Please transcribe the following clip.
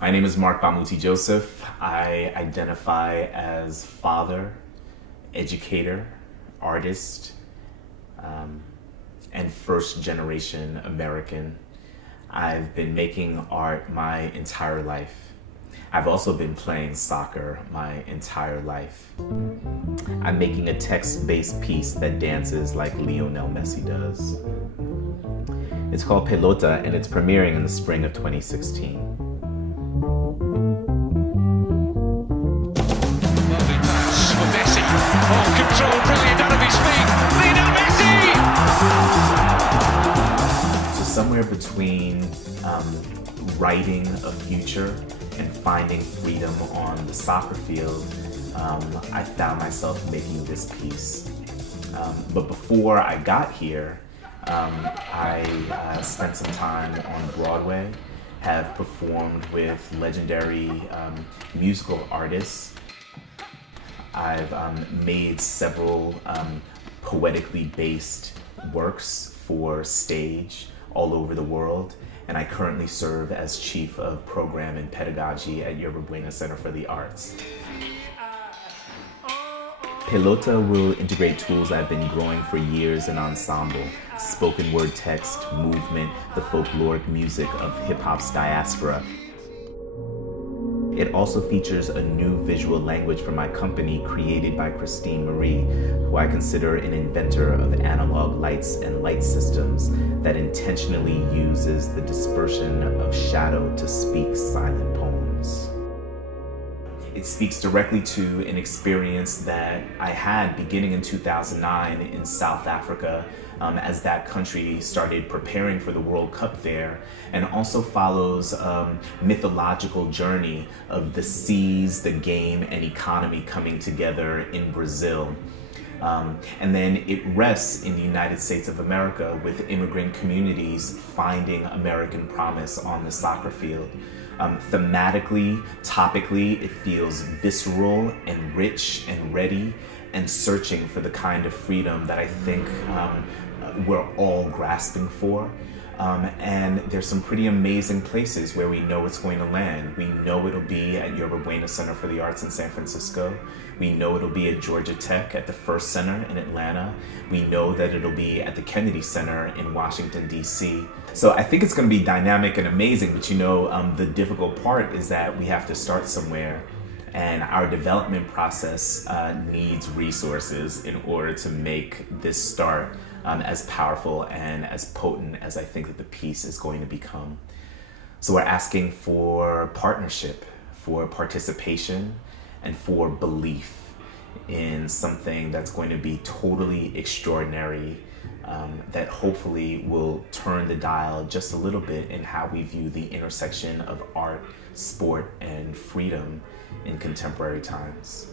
My name is Marc Bamuthi Joseph. I identify as father, educator, artist, and first-generation American. I've been making art my entire life. I've also been playing soccer my entire life. I'm making a text-based piece that dances like Lionel Messi does. It's called peh-LO-tah, and it's premiering in the spring of 2016. Lovely pass for Messi. Oh, control, brilliant out of his feet. Lionel Messi! So somewhere between writing a future and finding freedom on the soccer field, I found myself making this piece. But before I got here, I spent some time on Broadway, have performed with legendary musical artists. I've made several poetically based works for stage all over the world, and I currently serve as Chief of Program and Pedagogy at Yerba Buena Center for the Arts. peh-LO-tah will integrate tools I've been growing for years in ensemble: spoken word text, movement, the folkloric music of hip-hop's diaspora. It also features a new visual language for my company created by Christine Marie, who I consider an inventor of analog lights and light systems that intentionally uses the dispersion of shadow to speak silent poems. It speaks directly to an experience that I had beginning in 2009 in South Africa as that country started preparing for the World Cup there, and also follows a mythological journey of the seas, the game, and economy coming together in Brazil. And then it rests in the United States of America with immigrant communities finding American promise on the soccer field. Thematically, topically, it feels visceral and rich and ready and searching for the kind of freedom that I think we're all grasping for. And there's some pretty amazing places where we know it's going to land. We know it'll be at Yerba Buena Center for the Arts in San Francisco. We know it'll be at Georgia Tech at the First Center in Atlanta. We know that it'll be at the Kennedy Center in Washington, D.C. So I think it's going to be dynamic and amazing, but you know, the difficult part is that we have to start somewhere. And our development process needs resources in order to make this start as powerful and as potent as I think that the piece is going to become. So we're asking for partnership, for participation, and for belief in something that's going to be totally extraordinary, that hopefully will turn the dial just a little bit in how we view the intersection of art, sport, and freedom in contemporary times.